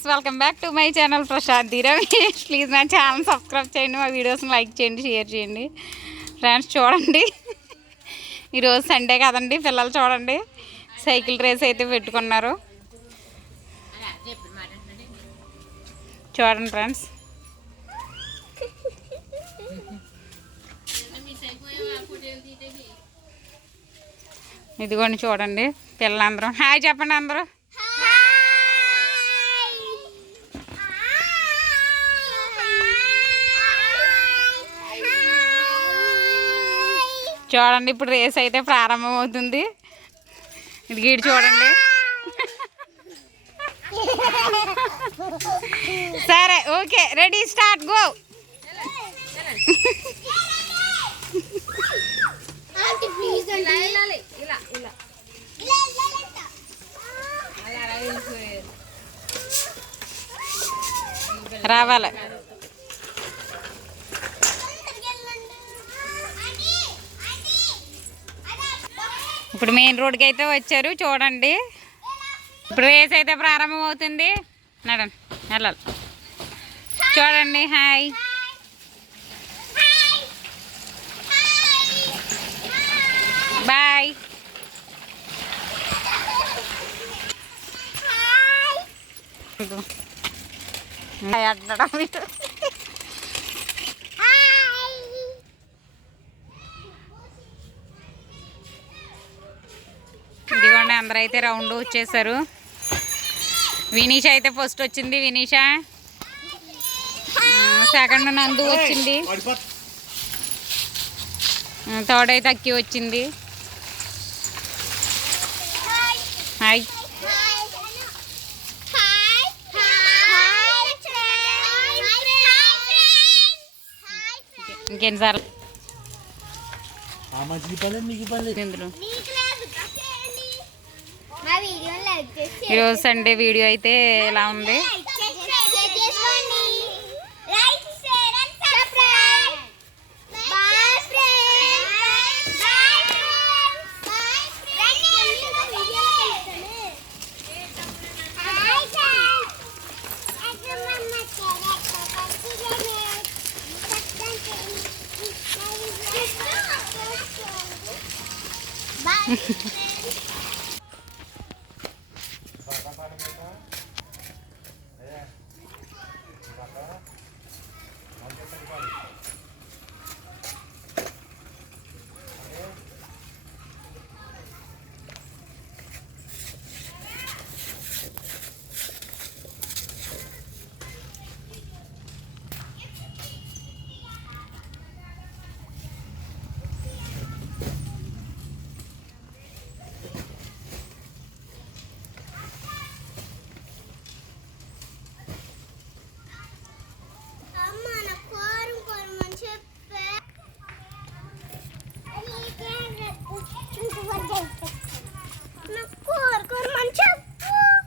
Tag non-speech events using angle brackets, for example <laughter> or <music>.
Friends welcome back to my channel Prashanthi Ramesh please నా channel subscribe చేయండి మా వీడియోస్ని లైక్ చేయండి షేర్ చేయండి. ఫ్రెండ్స్ చూడండి. ఈరోజు సండే కదండి పిల్లలు చూడండి. సైకిల్ రేస్ అయితే పెట్టుకున్నారు. చూడండి ఫ్రెండ్స్ ఇదిగోండి చూడండి పిల్లలందరూ. హాయ్ చెప్పండి అందరూ. చూడండి ఇప్పుడు రేస్ అయితే ప్రారంభం అవుతుంది ఇది గీడు చూడండి. సరే ఓకే రెడీ స్టార్ట్ గో. రావాలి. ఇప్పుడు మెయిన్ రోడ్కి అయితే వచ్చారు చూడండి ఇప్పుడు రేస్ అయితే ప్రారంభం అవుతుంది నడండి వెళ్ళాలి చూడండి హాయ్ బాయ్ హాయ్ అంటడం ఇటు ఇదిగోండి అందరూ అయితే రౌండ్ వచ్చేసారు. వినీష అయితే ఫస్ట్ వచ్చింది. వినీష? సెకండ్ నందు వచ్చింది. థర్డ్ అయితే అక్కి వచ్చింది. హాయ్ ఇందులో. లైక్ చేసి ఈరోజు సండే వీడియో అయితే ఎలా ఉంది? షేర్ <laughs> 换这个。